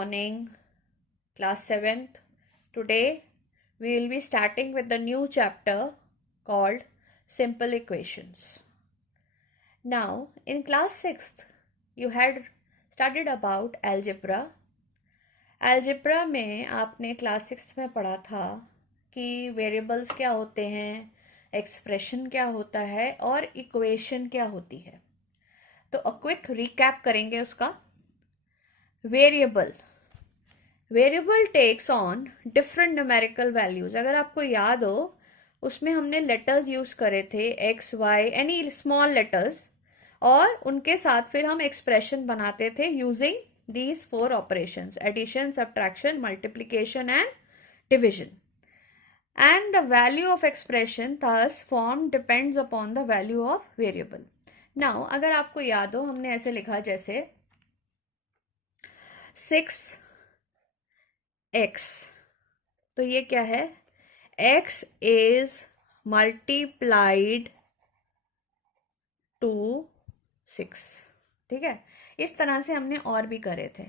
morning, class 7th. Today we will be starting with the new chapter called Simple Equations. Now, in class 6th, you had studied about algebra. Algebra में आपने class 6th में पढ़ा था कि variables क्या होते हैं, expression क्या होता है और इक्वेशन क्या होती है. तो अ क्विक रिकैप करेंगे उसका. Variable takes on different numerical values. अगर आपको याद हो, उसमें हमने लेटर्स यूज करे थे, x y any small letters, और उनके साथ फिर हम एक्सप्रेशन बनाते थे using these 4 operations: addition, subtraction, multiplication and division. And the value of expression thus formed depends upon the value of variable. Now अगर आपको याद हो, हमने ऐसे लिखा जैसे 6x, तो ये क्या है, x is multiplied to 6. ठीक है, इस तरह से हमने और भी करे थे,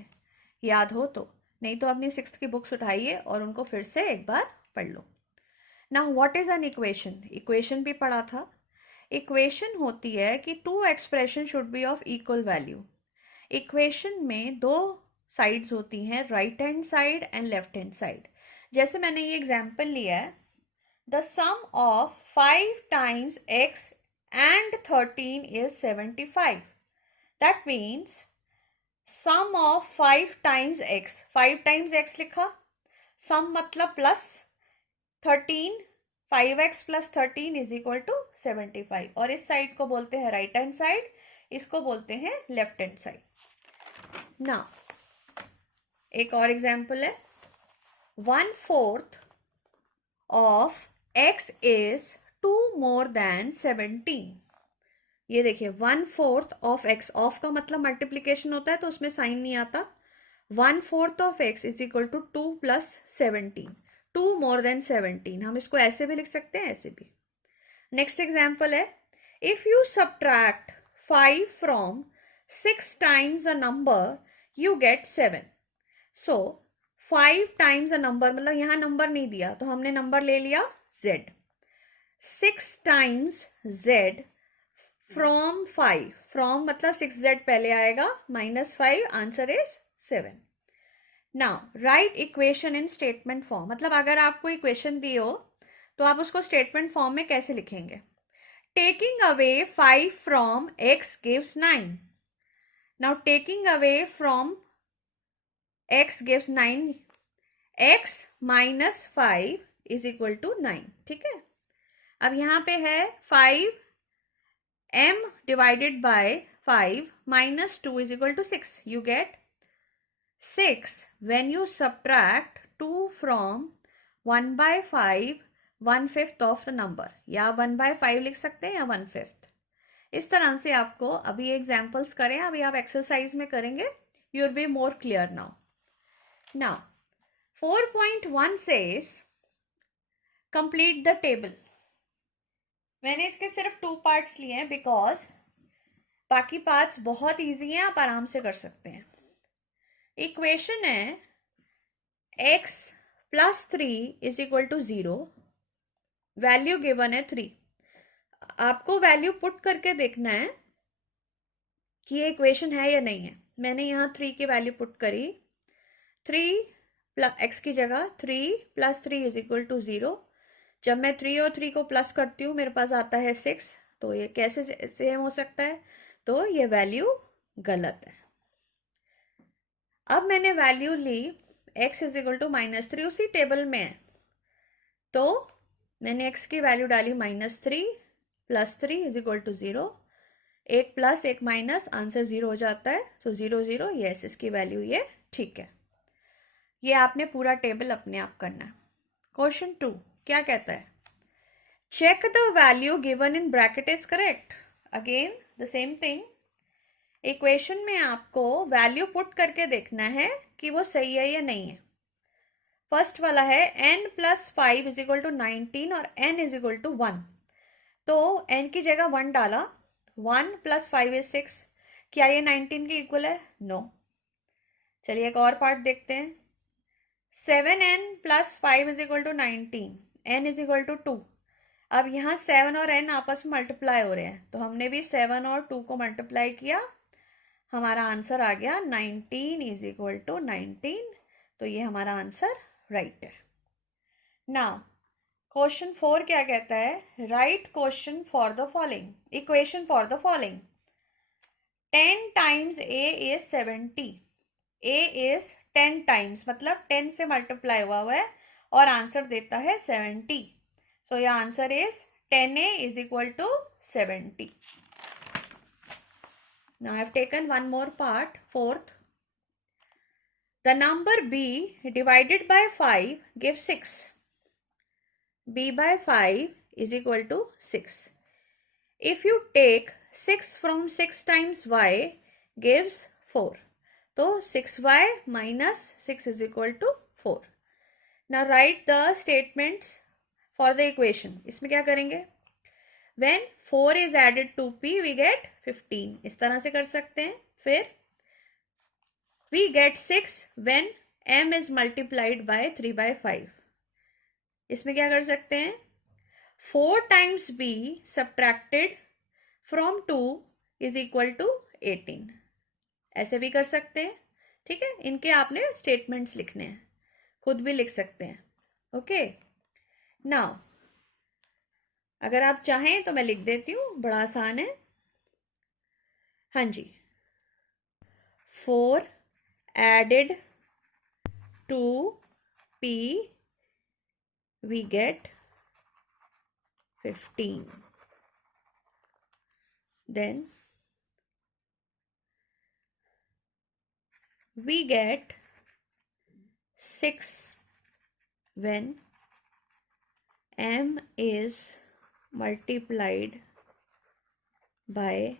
याद हो तो. नहीं तो अपनी 6th की बुक्स उठाइए और उनको फिर से एक बार पढ़ लो. Now what is an equation? Equation भी पढ़ा था. इक्वेशन होती है कि two expression should be of equal value. Equation में दो साइड्स होती हैं, right hand side and left hand side. जैसे मैंने ये एग्जांपल लिया है, the sum of 5 times x and 13 is 75. That means sum of 5 times x, 5 times x लिखा, sum मतलब plus 13, 5x plus 13 is equal to 75. और इस साइड को बोलते हैं राइट हैंड साइड, इसको बोलते हैं लेफ्ट हैंड साइड. ना एक और एग्जाम्पल है, 1/4 of x is 2 more than 17. ये देखिए, 1/4 of x, ऑफ का मतलब मल्टीप्लीकेशन होता है तो उसमें साइन नहीं आता. 1/4 of x is equal to 2 plus 17. 2 more than 17. हम इसको ऐसे भी लिख सकते हैं, ऐसे भी. नेक्स्ट एग्जाम्पल है, if you subtract 5 from 6 times a number you get 7. So 5 times a number, मतलब यहां नंबर नहीं दिया तो हमने नंबर ले लिया z. 6 times z from 5, from मतलब 6z पहले आएगा, -5, answer is 7. Now right equation in statement form. मतलब अगर आपको इक्वेशन दी हो तो आप उसको स्टेटमेंट फॉर्म में कैसे लिखेंगे? Taking away 5 from x gives 9. Now taking away from x gives 9, x minus 5 is equal to 9. ठीक है, अब यहां पे है 5m divided by 5 minus 2 is equal to 6. You get 6 when you subtract 2 from 1/5, 1/5 of the number. या 1/5 लिख सकते हैं या 1/5. इस तरह से आपको अभी एग्जाम्पल्स करें, अभी आप एक्सरसाइज में करेंगे, you will be more clear now. Now 4.1 says complete the table. मैंने इसके सिर्फ 2 पार्ट्स लिए हैं बिकॉज बाकी पार्ट्स बहुत इजी हैं, आप आराम से कर सकते हैं. इक्वेशन है x plus 3 is equal to 0. Value given है 3. आपको वैल्यू पुट करके देखना है कि ये इक्वेशन है या नहीं है. मैंने यहाँ 3 की वैल्यू पुट करी. 3 प्लस x की जगह 3 plus 3 is equal to 0. जब मैं 3 और 3 को प्लस करती हूँ मेरे पास आता है 6. तो ये कैसे सेम हो सकता है? तो ये वैल्यू गलत है. अब मैंने वैल्यू ली x is equal to -3, उसी टेबल में है, तो मैंने x की वैल्यू डाली -3 plus 3 is equal to 0. एक प्लस एक माइनस, आंसर 0 हो जाता है. तो 0 0, यस, इसकी वैल्यू ये ठीक है. ये आपने पूरा टेबल अपने आप करना है. क्वेश्चन 2 क्या कहता है? Check the value given in bracket is correct. Again the same thing. Equation में आपको वैल्यू पुट करके देखना है कि वो सही है या नहीं है. फर्स्ट वाला है n plus 5 is equal to 19 और n is equal to 1. तो n की जगह 1 डाला, 1 plus 5 is 6. क्या ये 19 के इक्वल है? नो. चलिए एक और पार्ट देखते हैं। 7n + 5 = 19, n = 2। अब यहाँ 7 और n आपस में मल्टीप्लाई हो रहे हैं, तो हमने भी 7 और 2 को मल्टीप्लाई किया, हमारा आंसर आ गया 19 = 19। तो ये हमारा आंसर राइट है। नाउ क्वेश्चन 4 क्या कहता है? Right question for the following, equation for the following. 10 times a is 70। a is 10 times मतलब 10 से मल्टीप्लाई हुआ है और आंसर देता है 70। So your answer is 10a = 70। Now I have taken one more part, fourth. The number b divided by 5 gives 6. b by 5 is equal to 6. If you take 6 from 6 times y gives 4. तो 6y minus 6 is equal to 4. Now write the statements for the equation. इसमें क्या करेंगे? When 4 is added to p we get 15. इस तरह से कर सकते हैं। फिर we get 6 when m is multiplied by 3 by 5. इसमें क्या कर सकते हैं? 4 times b subtracted from 2 is equal to 18. ऐसे भी कर सकते हैं, ठीक है। इनके आपने स्टेटमेंट्स लिखने हैं, खुद भी लिख सकते हैं। ओके, नाउ अगर आप चाहें तो मैं लिख देती हूँ, बड़ा आसान है। हाँ जी, 4 added to p we get 15. Then we get 6 when m is multiplied by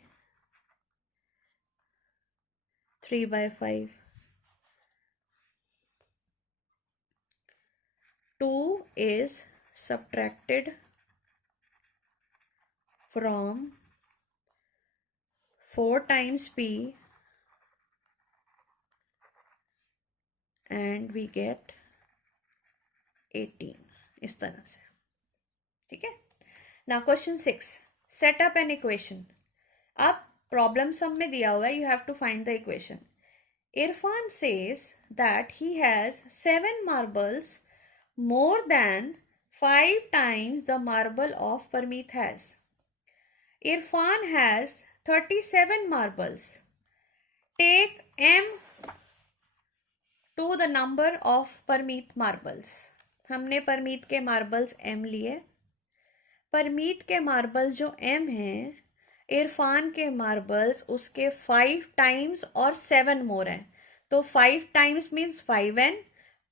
3 by 5. 2 is subtracted from 4 times p and we get 18। इस तरह से, ठीक है। Now question 6, set up an equation. अब प्रॉब्लम सम में दिया हुआ है, you have to find the equation. Irfan says that he has 7 marbles more than 5 times the marble of Parmeet has. Irfan has 37 marbles. Take m to the number of Parmeet marbles. हमने परमीत के marbles m लिए। परमीत के marbles जो m हैं, इरफान के marbles उसके 5 times और 7 मोर हैं। तो 5 टाइम्स मीन्स 5n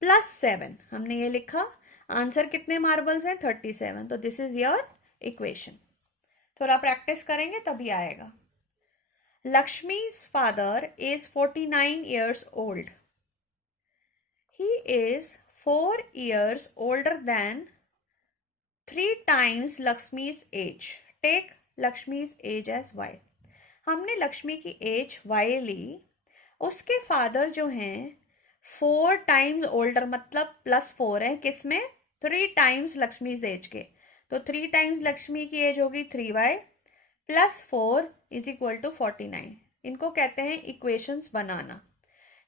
प्लस 7, हमने ये लिखा। आंसर कितने मार्बल्स हैं? 37। तो दिस इज योर इक्वेशन। थोड़ा प्रैक्टिस करेंगे तभी आएगा। लक्ष्मी's father is 49 years old. He is 4 years older than 3 times Lakshmi's age. Take Lakshmi's age as y. हमने लक्ष्मी की एज y ली, उसके फादर जो हैं 4 टाइम्स ओल्डर मतलब +4 है, किसमें? 3 टाइम्स लक्ष्मी एज के। तो 3 टाइम्स लक्ष्मी की एज होगी 3y plus 4 is equal to 49। इनको कहते हैं इक्वेशंस बनाना।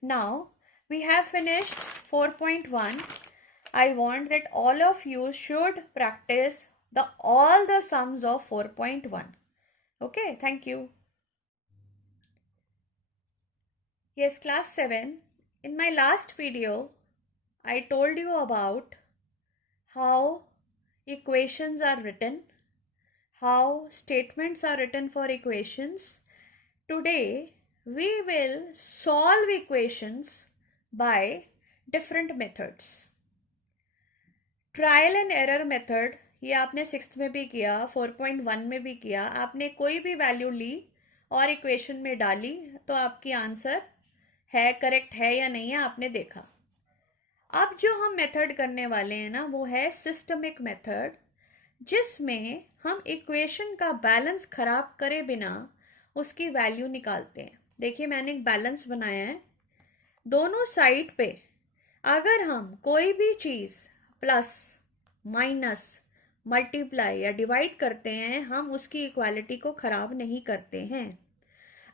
Now we have finished 4.1। I want that all of you should practice all the sums of 4.1. Okay, thank you. Yes, class 7. In my last video, I told you about how equations are written, how statements are written for equations. Today, we will solve equations by different methods. Trial and error method, ये आपने 6th में भी किया, 4.1 में भी किया। आपने कोई भी वैल्यू ली और इक्वेशन में डाली तो आपकी आंसर है, करेक्ट है या नहीं है, आपने देखा। अब जो हम मेथड करने वाले हैं ना, वो है सिस्टमिक मेथड, जिसमें हम इक्वेशन का बैलेंस खराब करे बिना उसकी वैल्यू निकालते हैं। देखिए मैंने एक बैलेंस बनाया है। दोनों साइड पे अगर हम कोई भी चीज प्लस, माइनस, मल्टीप्लाई या डिवाइड करते हैं, हम उसकी इक्वालिटी को खराब नहीं करते हैं.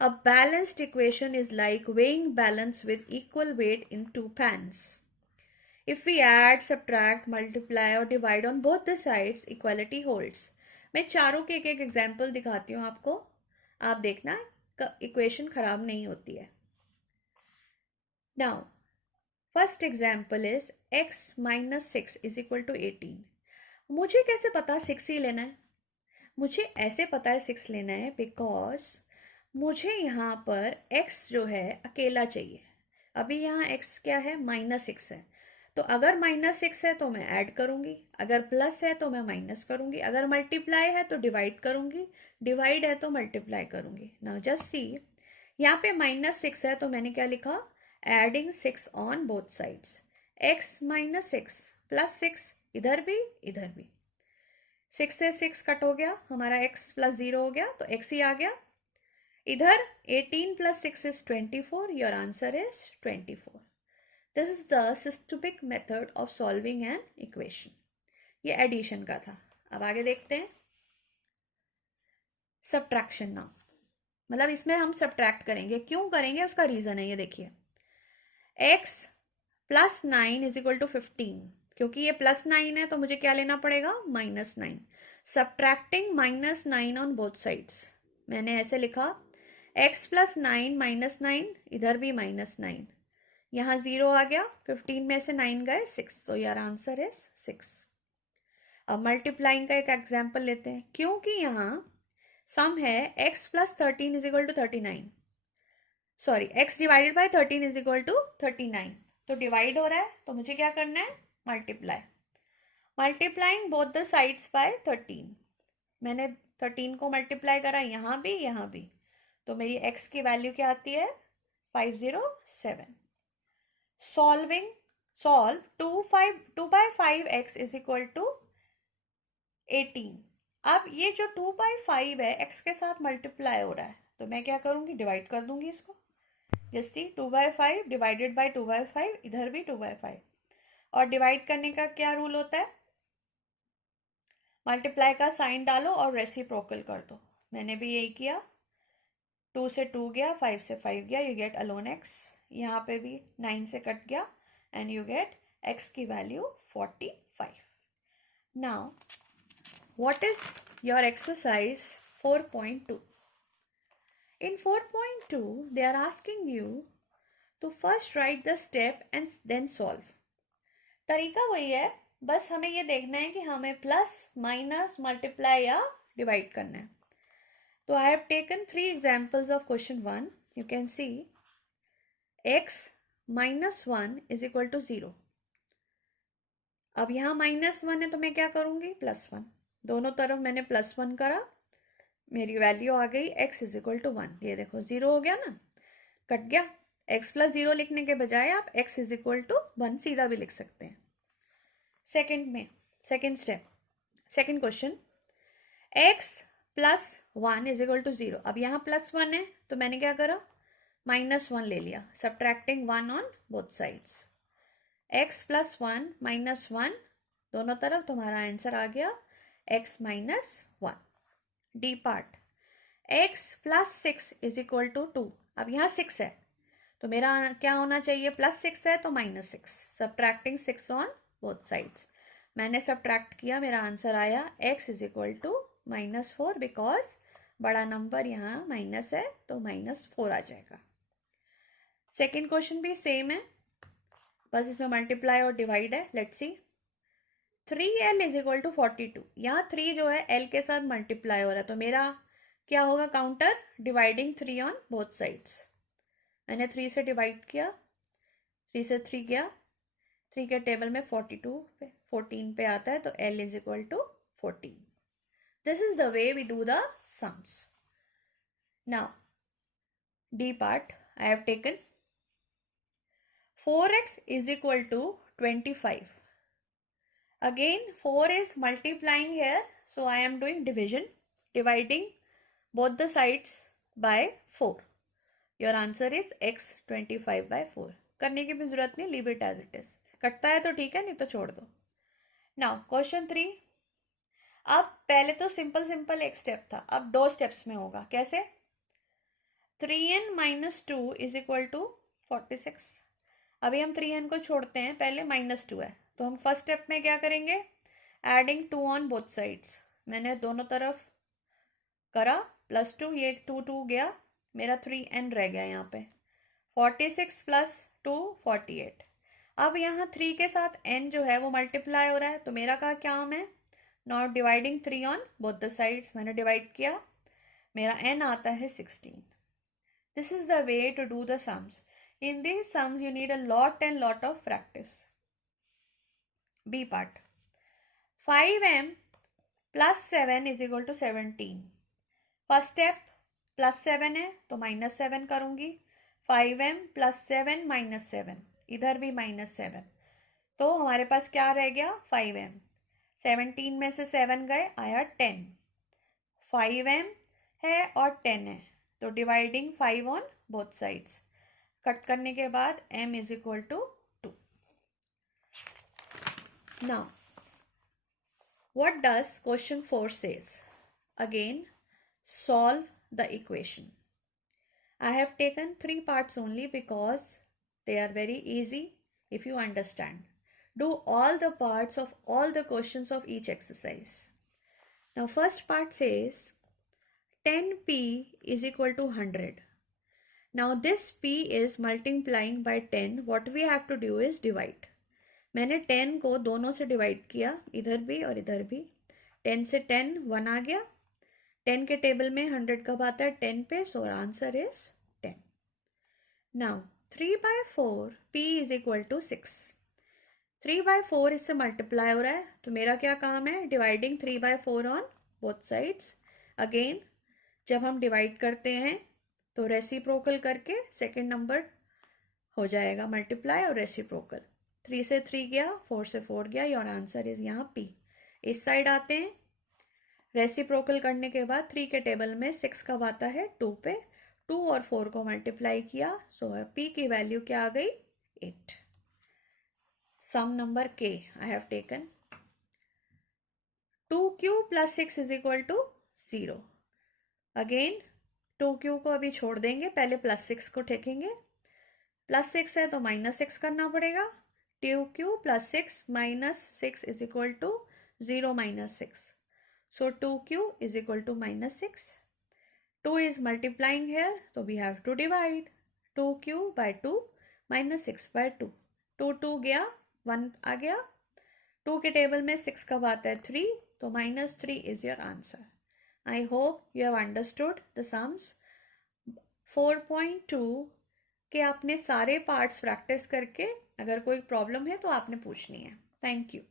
A balanced equation is like weighing balance with equal weight in two pans. If we add, subtract, multiply or divide on both the sides, equality holds. मैं चारों के एक एक एग्जाम्पल दिखाती हूँ आपको, आप देखना इक्वेशन खराब नहीं होती है. Now, first example is x minus 6 is equal to 18. मुझे कैसे पता 6 ही लेना है? मुझे ऐसे पता है 6 लेना है बिकॉज मुझे यहाँ पर x जो है अकेला चाहिए. अभी यहाँ x क्या है? -6 है. तो अगर -6 है तो मैं ऐड करूंगी, अगर प्लस है तो मैं माइनस करूंगी, अगर मल्टीप्लाई है तो डिवाइड करूंगी, डिवाइड है तो मल्टीप्लाई करूंगी. नाउ जस्ट सी, यहाँ पे -6 है तो मैंने क्या लिखा? Adding 6 on both sides. x -6 plus 6, इधर भी इधर भी. 6 से 6 कट हो गया, हमारा x प्लस 0 हो गया, तो x ही आ गया. इधर 18 plus 6 is 24. Your answer is 24. This is the systematic method of solving an equation. ये एडिशन का था. अब आगे देखते हैं सब्ट्रैक्शन. नाउ मतलब इसमें हम सब्ट्रैक्ट करेंगे. क्यों करेंगे उसका रीजन है, ये देखिए. x plus 9 is equal to 15. क्योंकि ये प्लस 9 है तो मुझे क्या लेना पड़ेगा? -9. Subtracting -9 on both sides. मैंने ऐसे लिखा x प्लस 9 -9, इधर भी -9. यहाँ 0 आ गया, 15 में से 9 गए 6, तो यार आंसर है 6. अब मल्टीप्लाइंग का एक एग्जाम्पल लेते हैं. क्योंकि यहाँ सम है x plus 13 is equal to 39, sorry x divided by 13 is equal to 39. तो डिवाइड हो रहा है तो मुझे क्या करना है? Multiply. Multiplying both the sides by 13. मैंने 13 को मल्टीप्लाई करा यहाँ भी, तो मेरी x की वैल्यू क्या आती है? 507. Solve 2/5x is equal to 18. अब ये जो 2/5 है x के साथ मल्टीप्लाई हो रहा है, तो मैं क्या करूंगी? डिवाइड कर दूंगी इसको. जैसे 2/5 डिवाइडेड बाय 2/5, इधर भी 2/5. और डिवाइड करने का क्या रूल होता है? मल्टीप्लाई का साइन डालो और रेसिप्रोकल कर दो. मैंने भी यही किया. 2 से 2 गया, 5 से 5 गया, यू गेट अलोन x. यहाँ पे भी 9 से कट गया एंड यू गेट x की value 45. Now what is your exercise 4.2? In 4.2 they are asking you to first write the step and then solve. तरीका वही है, बस हमें ये देखना है कि हमें प्लस, माइनस, मल्टीप्लाई या डिवाइड करना है. So I have taken 3 examples of question 1. You can see x minus 1 is equal to 0. अब यहाँ -1 है तो मैं क्या करूंगी? +1. दोनों तरफ मैंने +1 करा, मेरी वैल्यू आ गई x इज इक्वल टू 1. ये देखो 0 हो गया ना, कट गया. x प्लस 0 लिखने के बजाय आप x इज इक्वल टू 1 सीधा भी लिख सकते हैं. Second step, second question, x plus 1 is equal to 0. अब यहाँ +1 है तो मैंने क्या करा? -1 ले लिया. Subtracting 1 on both sides. x plus 1 -1 दोनों तरफ, तुम्हारा आंसर आ गया x -1. D part, x plus 6 is equal to 2. अब यहाँ 6 है तो मेरा क्या होना चाहिए? +6 है तो -6. Subtracting 6 on both sides. मैंने सब्ट्रैक्ट किया, मेरा आंसर आया x is equal to -4. Because बड़ा नंबर यहाँ माइनस है तो -4 आ जाएगा. सेकेंड क्वेश्चन भी सेम है, बस इसमें मल्टीप्लाई और डिवाइड है. Let's see. 3l is equal to 42. यहाँ 3 जो है l के साथ मल्टीप्लाई हो रहा है तो मेरा क्या होगा? Counter dividing 3 on both sides. मैंने 3 से डिवाइड किया, 3 से 3 गया, 3 के टेबल में 14 पे आता है तो l is equal to 14. This is the way we do the sums. Now, D part, I have taken 4x is equal to 25. Again, 4 is multiplying here, so I am doing division, dividing both the sides by 4. Your answer is x 25 by 4. करने की भी जरूरत नहीं, leave it as it is. कटता है तो ठीक है, नहीं तो छोड़ दो। Now question 3। अब पहले तो सिंपल सिंपल एक स्टेप था, अब 2 स्टेप्स में होगा। कैसे? 3n minus 2 is equal to 46। अभी हम 3n को छोड़ते हैं, पहले -2 है, तो हम फर्स्ट स्टेप में क्या करेंगे? Adding 2 on both sides. मैंने दोनों तरफ करा, +2, ये 2 गया, मेरा 3n रह गया यहाँ पे। 46 + 2 48। अब यहाँ 3 के साथ n जो है वो मल्टीप्लाई हो रहा है, तो मेरा क्या काम है? Not dividing 3 on both the sides. मैंने डिवाइड किया, मेरा n आता है 16। This is the way to do the sums. In these sums you need a lot and lot of practice. B part. 5m plus 7 is equal to 17. First step +7 है तो -7 करूंगी। 5m + 7 - 7, इधर भी -7, तो हमारे पास क्या रह गया? 5m। 17 में से 7 गए, आया 10। 5m है और 10 है, तो dividing 5 on both sides. Cut करने के बाद m is equal to 2। Now what does question 4 says? Again solve the equation. I have taken 3 parts only because they are very easy if you understand. Do all the parts of all the questions of each exercise. Now first part says 10p is equal to 100. Now this p is multiplying by 10. What we have to do is divide. मैंने 10 को दोनों से divide किया, इधर भी और इधर भी। 10 से 10 1 आ गया। 10 के टेबल में 100 कब आता है? 10 पे, so answer is 10। Now 3/4 p is equal to 6। 3/4 इससे मल्टीप्लाई हो रहा है, तो मेरा क्या काम है? Dividing 3/4 on both sides. Again जब हम डिवाइड करते हैं तो रेसिप्रोकल करके सेकेंड नंबर हो जाएगा मल्टीप्लाई और रेसिप्रोकल। 3 से 3 गया, 4 से 4 गया, योर आंसर इज यहाँ p। इस साइड आते हैं, रेसिप्रोकल करने के बाद 3 के टेबल में 6 कब आता है? 2 पे। 2 और 4 को मल्टीप्लाई किया, सो p की वैल्यू क्या आ गई? 8। Sum number k I have taken 2q + 6 is equal to 0। Again 2q को अभी छोड़ देंगे, पहले +6 को ठेकेंगे। +6 है तो -6 करना पड़ेगा। 2q + 6 - 6 is equal to 0 - 6। So 2q is equal to -6. 2 is multiplying here, so we have to divide 2q by 2 -6 by 2. 2 गया, 1 आ गया। 2 के टेबल में 6 कब आता है? 3, तो -3 is your answer. I hope you have understood the sums. 4.2 के आपने सारे पार्ट्स प्रैक्टिस करके, अगर कोई प्रॉब्लम है तो आपने पूछनी है। Thank you.